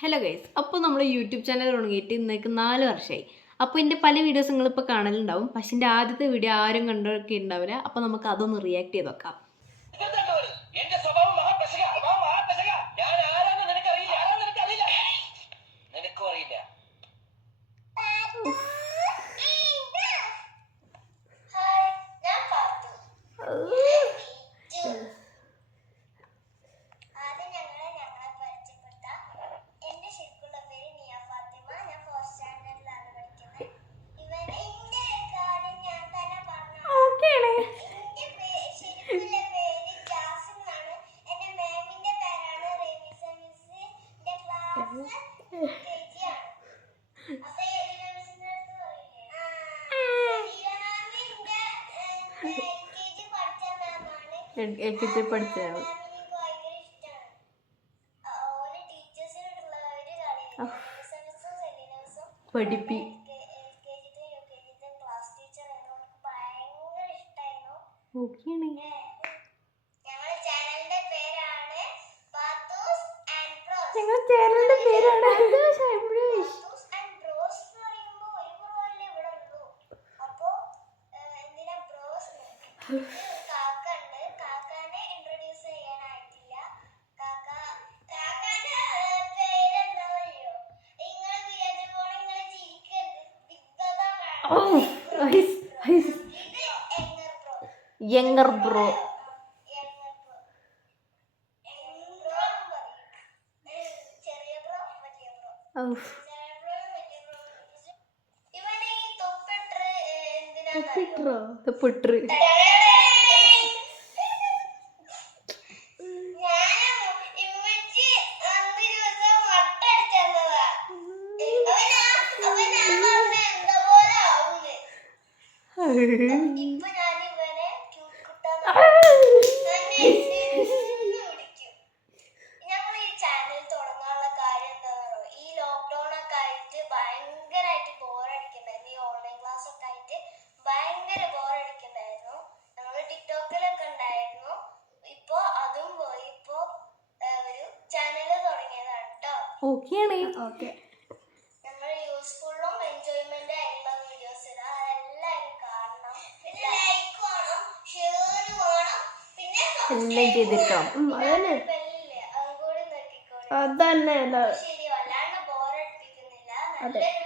Hello guys, അപ്പോൾ നമ്മൾ YouTube channel തുടങ്ങിയിട്ട് ഇന്നേക്ക് 4 വർഷമായി. അപ്പോൾ എൻ്റെ പല വീഡിയോസ് നിങ്ങളിപ്പോൾ കാണലുണ്ടാവും. പക്ഷേ എൻ്റെ ആദ്യത്തെ വീഡിയോ ആരും കണ്ടൊക്കെ ഉണ്ടാവില്ല. അപ്പോൾ നമുക്ക് അതൊന്ന് റിയാക്ട് ചെയ്ത് നോക്കാം. LKG പഠിച്ചാണ്. പഠിപ്പി ഓക്കെയാണ്. ഞങ്ങളുടെ ചാനലിന്റെ പേരാണ് യങ്ങർ ബ്രോ. തൊപ്പിട്ര് ഓക്കെയാണ്. ഓക്കെ, ഞങ്ങൾ യൂസ്ഫുള്ളും എൻജോയ്മെന്റ് ആയിട്ടുള്ള വീഡിയോസ് ഇടാം. അതെല്ലാവരും കാണണം. പിന്നെ ലൈക്ക് വേണം, ഷെയർ വേണം, പിന്നെ എല്ലാം ചെയ്തിരിക്കണം. അതന്നെ, അതന്നെ. ശരി, വല്ലാണ്ട് ബോറടിപ്പിക്കുന്നില്ല.